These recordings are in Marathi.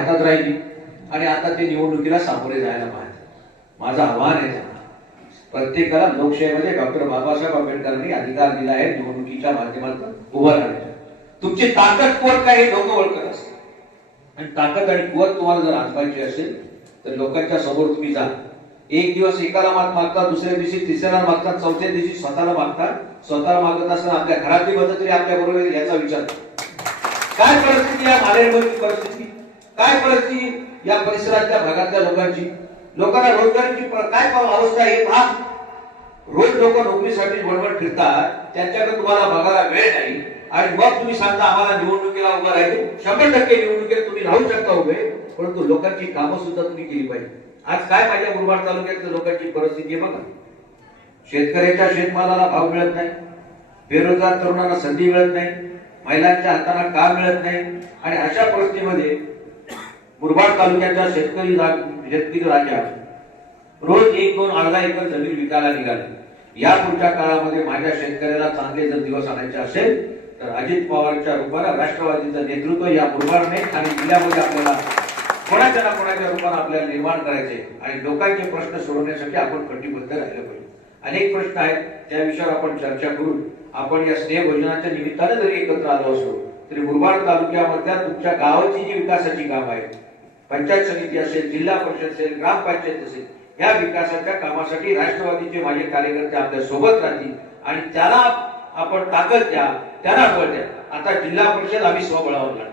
हातात राहिली. आणि आता ते निवडणुकीला सामोरे जायला पाहिजे माझं आव्हान आहे त्यांना. प्रत्येकाला लोकशाहीमध्ये डॉक्टर बाबासाहेब आंबेडकरांनी अधिकार दिला आहे निवडणुकीच्या माध्यमातून उभं राहण्याचा. तुमची ताकद कोण काय हे लोक ओळखत असतात. आणि ताकद आणि कुवत तुम्हाला जर आजमायची असेल तर लोकांच्या समोर तुम्ही जा. एक दिवस एकाला मात मागता दुसऱ्या दिवशी तिसऱ्याला मागतात चौथ्या दिवशी स्वतःला मागतात स्वतःला मागत असताना आपल्या घरातली मदत तरी आपल्या बरोबर याचा विचार काय परिस्थिती या परिस्थिती? काय परिस्थिती या परिसरातल्या भागातल्या लोकांची? लोकांना रोजगाराची काय अवस्था आहे पहा. रोज लोक नोकरीसाठी बडबड फिरतात. त्यांच्याकडे तुम्हाला बघायला वेळ नाही. आणि मग तुम्ही सांगता आम्हाला निवडणुकीला उभं राहिले शंभर टक्के निवडणुकीत तुम्ही राहू शकता उभे. परंतु लोकांची कामं सुद्धा तुम्ही केली पाहिजे. आज काय माझ्या मुरबाड तालुक्यातल्या लोकांची परिस्थिती आहे बघा. शेतकऱ्याच्या शेतमालाला भाव मिळत नाही. बेरोजगार तरुणांना संधी मिळत नाही. महिलांच्या हाताला काम मिळत नाही. आणि अशा परिस्थितीमध्ये मुरबाड तालुक्याच्या शेतकरी शेतकरी राजा रोज एक दोन अर्धा एकर जमीन विकायला निघाले. या पुढच्या काळामध्ये माझ्या शेतकऱ्याला चांगले जर दिवस आणायचे असेल तर अजित पवारच्या रूपानं राष्ट्रवादीचं नेतृत्व या मुरबाडने आणि जिल्ह्यामध्ये आपल्याला कोणाच्या ना कोणाच्या रूपाने आपल्याला निर्माण करायचे आणि लोकांचे प्रश्न सोडवण्यासाठी आपण कटिबद्ध राहिलं पाहिजे. अनेक प्रश्न आहेत त्या विषयावर आपण चर्चा करून आपण या स्नेह भोजनाच्या निमित्तानं जरी एकत्र आलो असो तरी मुरबाड तालुक्यामधल्या तुमच्या गावाची जी विकासाची काम आहेत पंचायत समिती असेल जिल्हा परिषद असेल ग्रामपंचायत असेल या विकासाच्या कामासाठी राष्ट्रवादीचे माझे कार्यकर्ते आपल्यासोबत राहतील आणि त्याला आपण ताकद द्या त्याला बळ द्या. आता जिल्हा परिषद आम्ही स्वबळावर लढणार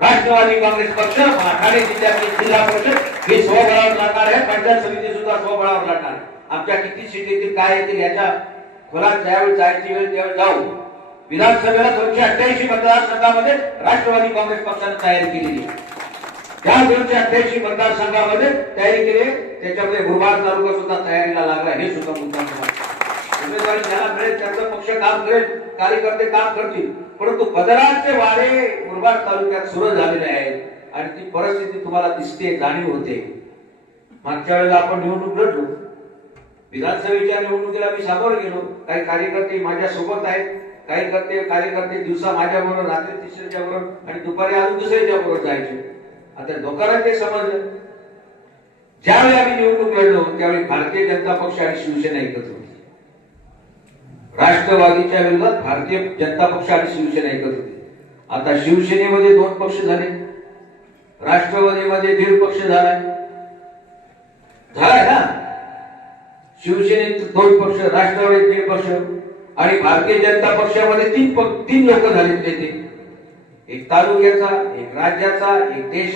राष्ट्रवादी काँग्रेस पक्ष ठाणे जिल्ह्यातील जिल्हा परिषद हे स्वबळावर लढणार आहे पंचायत समिती सुद्धा स्वबळावर लढणार आहे. आमच्या किती सीट येतील काय येतील याच्या खोलात ज्यावेळी जायची वेळ त्यावेळी जाऊ. विधानसभेला दोनशे अठ्ठ्याऐंशी मतदारसंघामध्ये राष्ट्रवादी काँग्रेस पक्षाने तयारी केलेली त्या दोनशे अठ्ठ्याऐंशी मतदारसंघामध्ये तयारी केली त्याच्यामध्ये मुरबाड तालुका सुद्धा तयारीला लागला हे सुद्धा मुद्दा उमेदवारी ज्याला मिळेल त्याचं पक्ष काम करेल कार्यकर्ते काम करतील. परंतु बदलांचे वारे मुरबाड तालुक्यात सुरू झालेले आहेत. आणि ती परिस्थिती तुम्हाला दिसते जाणीव होते. मागच्या वेळेला आपण निवडणूक लढलो. विधानसभेच्या निवडणुकीला मी सामोरं गेलो. काही कार्यकर्ते माझ्या सोबत आहेत. काही करते कार्यकर्ते दिवसा माझ्या बरोबर रात्री तिसऱ्याच्या बरोबर आणि दुपारी अजून दुसऱ्याच्या बरोबर जायचे. आता लोकांना ते समजलं. ज्यावेळी आम्ही निवडणूक लढलो त्यावेळी भारतीय जनता पक्ष आणि शिवसेना एकत्र होती. राष्ट्रवादीच्या विरोधात भारतीय जनता पक्ष आणि शिवसेना एकत्र होती. आता शिवसेनेमध्ये दोन पक्ष झाले. राष्ट्रवादीमध्ये दीड पक्ष झाला. झालाय ना? शिवसेनेत दोन पक्ष राष्ट्रवादीत दीड पक्ष. आणि भारतीय जनता पक्षामध्ये तीन तीन लोक झाले नेते एक तालुक्याचा एक राज्याचा एक देशाचा.